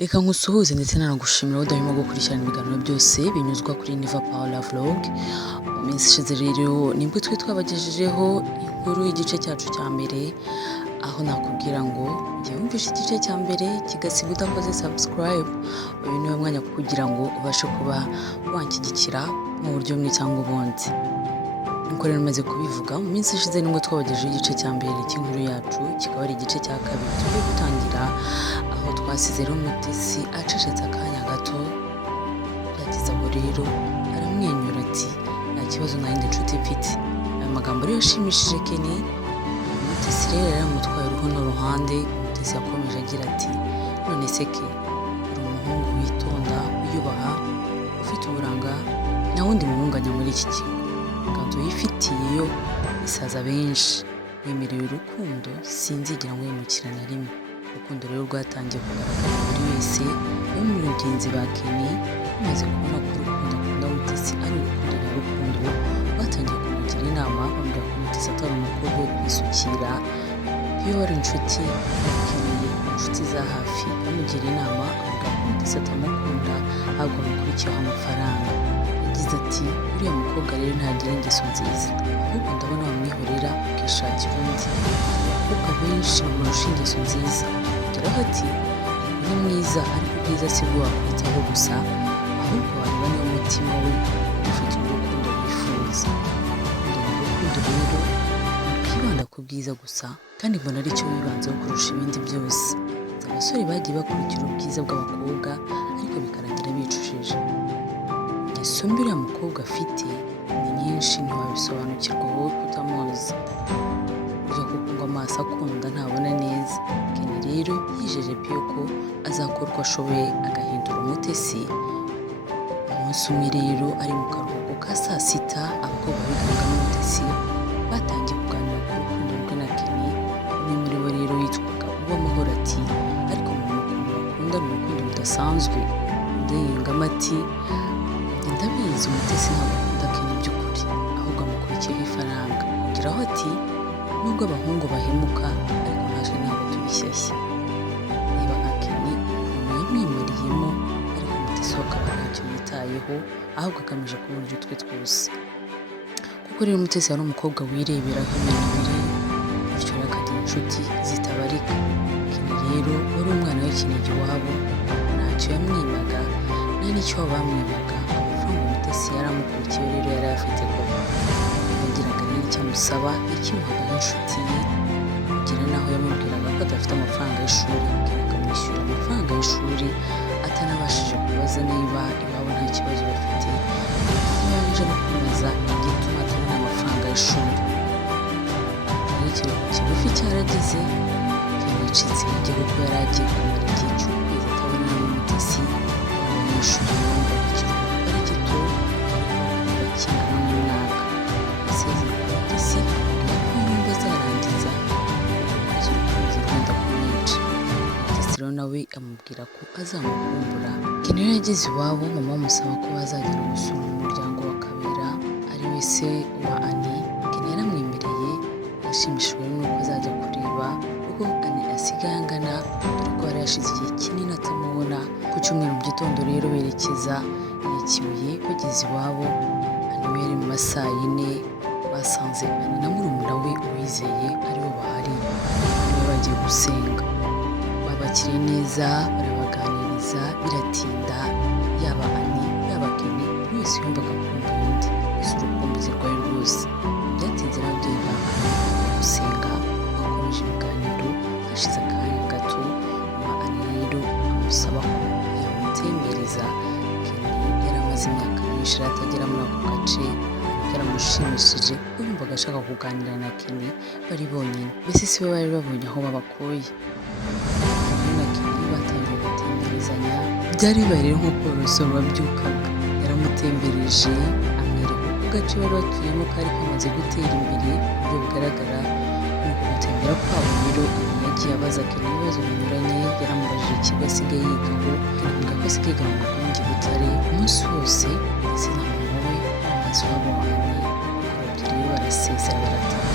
Reka nkusuhuze ndetse nanagushimira udahwema gukurikirana ibiganiro byose binyuzwa kuri Niva Paula Vlog. Mu minsi ishize rero nibwo twabagejejeho inkuru y'igice cyacu cya mbere, aho nakubwira ngo ujye wumvisha igice cya mbere kigasiba udakoze subscribe. Uyu niwe mwanya kugira ngo ubashe kuba wanshyigikira mu buryo bumwe cyangwa ubundi. Nkuko rero maze kubivuga, mu minsi ishize nibwo twabagejejeho igice cya mbere cy'inkuru yacu, kikaba ari igice cya kabiri tugiye gutangira, aho twasize rero Mutesi acecetse akanya gato. Yagize aho rero aramwenyura ati nta kibazo nta yindi nshuti mfite. Aya magambo rero yashimishije Kenny. Mutesi rero yaramutwaye uruhu n'uruhande. Mutesi yakomeje agira ati none se ke, uri umuhungu witonda, wiyubaha, ufite uburanga, nta wundi mumunganya muri iki kigo. Inganzo yifitiye yo isaza benshi. Yemereye urukundo sinzigera mwimukira na rimwe. Urukundo rero rwatangiye kugaragara buri wese no mu bagenzi ba Kenny. Bamaze kubona ko urukundo akunda Mutesi ari urukundo nyarukundo, batangiye kumugira inama bamubwira ko Mutesi atari umukobwa wo kwisukira. Iyo wari inshuti yakeneye inshuti za hafi, bamugira inama avuga ko Mutesi atamukunda ahubwo amukurikiyeho amafaranga. Yagize ati uriya mukobwa rero ntagira ingeso nziza, ahubwo ndabona wamwihorera ukishakira undi. Abakobwa benshi bamurusha ingeso nziza. Ageraho ati ni mwiza ariko ubwiza si bwo wakwitaho gusa, ahubwo wareba niba umutima we ufite urukundo wifuza. Urukundo rero ntirwibanda ku bwiza gusa, kandi mbona ari cyo bibanzeho kurusha ibindi byose. Abasore bagiye bakurikira ubwiza bw'abakobwa ariko bikarangira bicujije. Isumbi uriya mukobwa afite ni nyinshi ntiwabisobanukirwa wowe kutamuzi. Burya kuko ngo amaso akunda ntabona neza. Kenny rero yijeje Pio ko azakora uko ashoboye agahindura Mutesi. Umunsi umwe rero ari mu karuhuko ka saa sita, abakobwa biganaga n'Umutesi batangiye kuganira ku rukundo rwe na Kenny. Umwe muri bo rero yitwaga Uwamahoro ati ariko mu rukundo bakunda ni urukundo rudasanzwe. Undi yiyungamo ati ndabizi Mutesi ntabwo akunda Kenny by'ukuri, ahubwo amukurikiyeho ifaranga. Yongeraho ati nubwo abahungu bahemuka ariko natwe ntabwo tubishyashya. Niba nka Kenny ukuntu yamwimariyemo, ariko Mutesi we akaba ntacyo yitayeho, ahubwo agamije kumurya utwe twose. Kuko rero Mutesi yari umukobwa wireberaho ibintu biri, bityo rero akagira inshuti zitabarika. Kenny rero wari umwana w'ikinege iwabo, ntacyo yamwimaga nta n'icyo bamwimaga. Amafaranga Mutesi yari amukurikiye rero yari afite koko. Yagiraga rero icyo amusaba yakimuhaga nk'inshuti ye, kugera n'aho yamubwiraga ko adafite amafaranga y'ishuri, Kenny akamwishyura amafaranga y'ishuri atanabashije kubaza niba iwabo nta kibazo bafite. Yaje no kumubaza igituma atabona amafaranga y'ishuri. Rero ikiruhuko kigufi cyarageze, Kenny yacitse intege kuko yari agiye kumara igihe cy'ukwezi atabonana n'Umutesi. Abanyeshuri bumvaga ikiruhuko ari gito bakingana n'umwaka. Yasezeye ku Mutesi amubwira ko yumva azarangiza ukwezi urukumbuzi rwenda kumwica. Mutesi rero nawe amubwira ko azamukumbura. Kenny rero yageze iwabo, mama amusaba ko bazagera gusura umuryango wa Kabera ari we se wa Annie. Kenny yaramwemereye, yashimishijwe n'uko azajya kureba ubwo Annie asigaye angana, dore ko yari yashize igihe kinini atamubona. Ku cyumweru mu gitondo rero berekeza i Kibuye. Bageze iwabo, Annie we yari mu ma saa yine. Basanze Annie na murumuna we Uwizeye aribo bahari, bari bagiye gusenga. Babakiriye neza, barabaganiriza biratinda. Yaba Annie yaba Kenny buri wese yumvaga akunda undi, gusa urukumbuzi rwari rwose. Byatinze n'ababyeyi ba Annie bajya gusenga, bakomeje ibiganiro. Hashize akanya gato, mama Annie rero amusaba ko yamutembereza. Kenny yari amaze imyaka myinshi atagera muri ako gace, yaramushimishije kuko yumvaga ashaka kuganira na Kenny bari bonyine. Mbese si bo bari babonye aho babakuye. Na Kenny batangiye gutemberezanya. Byari bibaye rero nk'uko Rusoro wabyukaga. Yaramutembereje amwereka uko agace bari batuyemo kari kamaze gutera imbere ku buryo bugaragara. Nuko gutembera kwabo rero Annie yagiye abaza Kenny ibibazo binyuranye. Yaramubajije ikigo asigaye yigaho, avuga ko asigaye yiga mu Rwunge Butare. Umunsi wose ndetse na mama we bamaze iwabo wa Annie. Ababyeyi rero barasezera barataha.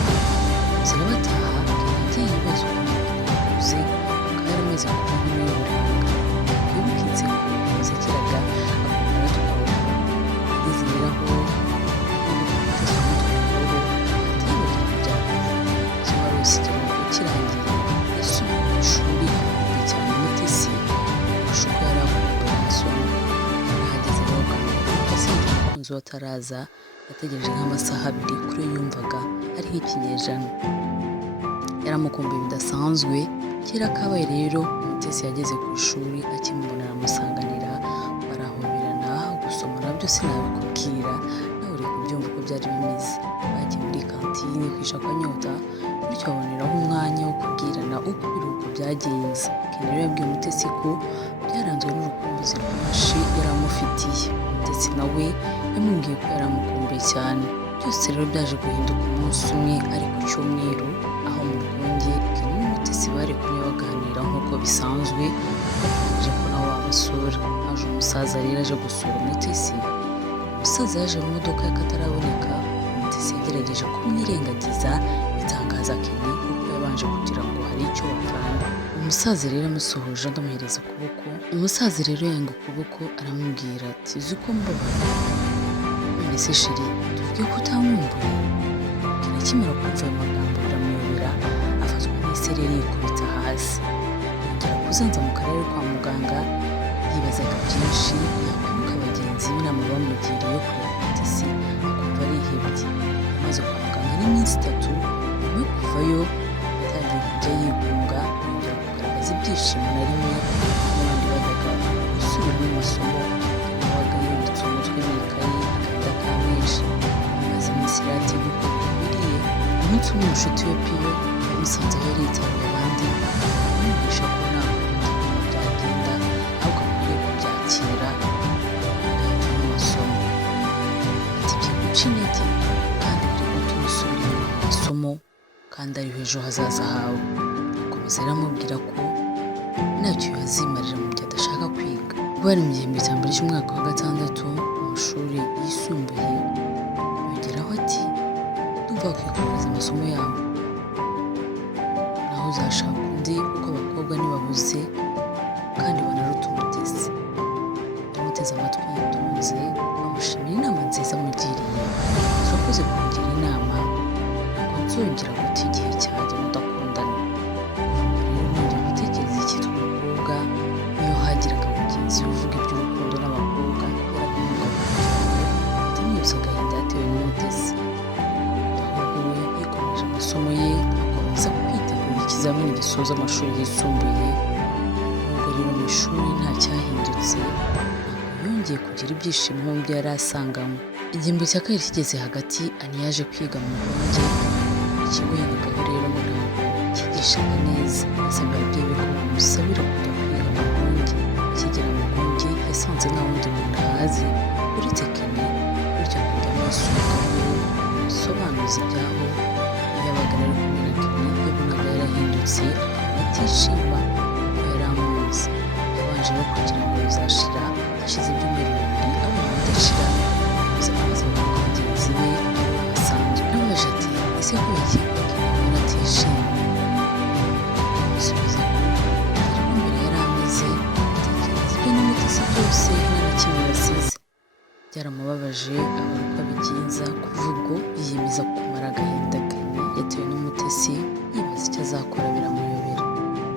Inzira bataha, Kenny yagiye yibaza ukuntu Annie yakuze, akaba yaramaze kuba nk'umuyoboranga. we ataraza yategereje nk'amasaha abiri kuri we yumvaga ari nk'ikinyejana. Yaramukumbuye bidasanzwe. Kera kabaye rero Umutesi yageze ku ishuri akimubona aramusanganira barahoberana. Gusomana byo sinabikubwira nawe uri kubyumva uko byari bimeze. Bagiye muri kantine kwisha akanyota bityo baboneraho umwanya wo kubwirana uko ibiruhuko byagenze. Ken rero yabwiye Umutesi ko byaranzwe n'urukumbuzi rwinshi yari amufitiye. Umutesi nawe yamubwiye ko yari amukumbuye cyane. Byose rero byaje guhinduka umunsi umwe ari ku cyumweru, aho mu rwunge Ken n'Umutesi bari kumwe baganira nk'uko bisanzwe bategereje ko nabo babasura. Haje umusaza rero aje gusura Umutesi. Umusaza yaje mu modoka y'akataraboneka. Umutesi yagerageje kumwirengagiza bitangaza Ken kuko yabanje kugira ngo hari icyo bapfana. Umusaza rero amusuhuje ndamuhereza ukuboko. Umusaza rero yanga ukuboko aramubwira ati uzi ko mbabaye? None se sheri tuvuge ko utamwumbuye? Ken akimara kumva ayo magambo biramuyobera afatwa n'isereri yikubita hasi. Yongera kuzanzamuka rero kwa muganga yibazaga byinshi, yakwibuka bagenzi b'inama bamugiriye yo kureba Umutesi akumva arihebye. Amaze kwa muganga n'iminsi 3, nyuma yo kuvayo yatangiye kujya yigunga, yongera kugaragaza ibyishimo na rimwe n'abandi bajyaga gusubiramo amasomo. Yabaga yubitse umutwe mu ikayi agahinda kamwishe. Amaze iminsi yari atiga uko bikwiriye. Umunsi umwe inshuti we Piyo yamusanze aho yari yitaruye abandi amwigisha ko nta kundi ibintu byagenda ahubwo akwiye kubyakira agahitamo amasomo. Ati byiguca intege kandi biri gutuma usubira inyuma mu masomo kandi ariho ejo hazaza hawe. Akomeza aramubwira ko ntacyo yazimarira mu gihe adashaka kwiga. Ubwo bari mu gihembwe cya mbere cy'umwaka wa 6 mu mashuri yisumbuye, yongeraho ati ndumva wakwikomeza amasomo yawe naho uzashaka undi kuko abakobwa ntibabuze kandi banaruta Umutesi. Yamuteze amatwi yitonze amushimira inama nziza amugiriye. Urakoze kungira inama, ntabwo nzongera guta igihe cyanjye mudakundana. Rero nongeye gutekereza icyitwa umukobwa iyo hagiraga mugenzi we uvuga iby'urukundo n'abakobwa yarakumvaga cyane bitamwibutsa agahinda yatewe n'Umutesi. Ahubwo we yikomeje amasomo ye akomeza kwitegura ikizamini gisoza amashuri yisumbuye. Nubwo rero mu ishuri nta cyahindutse, ntabwo yongeye kugira ibyishimo nk'ibyo yari asanganywe. Igihembwe cya kabiri kigeze hagati, Ani yaje kwiga mu rwunge. Ikigo yigagaho rero ngo ntabwo cyigishaga neza. Yasabye ababyeyi be ko bamusabira kujya kwiga mu rwunge. Akigera mu rwunge yasanze nta wundi muntu ahazi uretse Ken, bityo akajya amwisukaho ibisobanuzi by'aho yabaga ari kumwe na Ken. Yabonaga yarahindutse akaba atishima kuko yari amuzi. Yabanje no kugira ngo bizashira, hashize ibyumweru 2 abona bidashira akomeza kubaza bagenzi be basanzwe. Aramubaza ati ese ko yagiye kubona atishimye? Amusubiza ko ariko mbere yari ameze, atekereza ibyo n'Umutesi byose nta na kimwe yasize. Byaramubabaje abura uko abigenza. Kuva ubwo yiyemeza kumara agahinda Ken yatewe n'Umutesi, yibaza icyo azakora biramuyobera.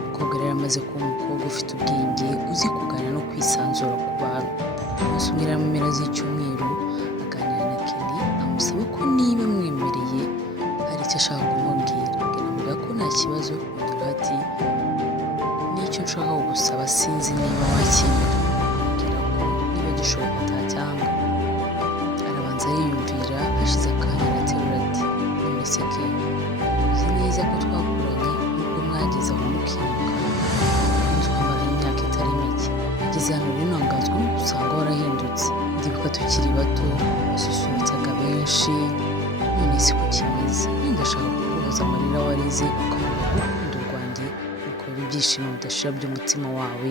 Umukobwa rero amaze kuba umukobwa ufite ubwenge, uzi kuganira no kwisanzura ku bantu. Umunsi umwe rero mu mpera z'icyumweru aganira na Ken amusaba ko niba amwemereye hari icyo ashaka kumubwira. Ken amubwira ko nta kibazo, yongeraho ati n'icyo nshaka kugusaba sinzi niba wacyemera. Amubwira ko niba gishoboka atacyanga. Arabanza yiyumvira, hashize akanya araterura ati none se Ken uzi neza ko twakuranye nubwo mwageze aho mukimuka twamaranye imyaka itari mike? Ageze hano rero ntangazwa no gusanga warahindutse. Ndibuka tukiri bato wasusurutsaga benshi, none si ko kimeze. Ndashaka kuguhoza amarira warize ukabona urukundo rwanjye ukabona ibyishimo bidashira by'umutima wawe,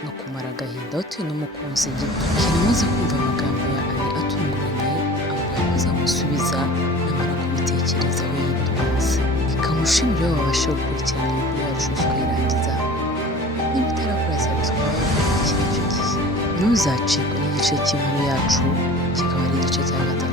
nkakumara agahinda watewe n'umukunzi gito. Ken amaze kumva amagambo ya Ani atunguranye avuga ko azamusubiza namara kubitekerezaho yitonze. Ikamushimira iyo wabasha gukurikirana inkuru yacu tukayirangiza. Niba utarakora subscribe iki nicyo gihe, ntuzacikwe n'igice cy'inkuru yacu kikaba ari igice cya 3.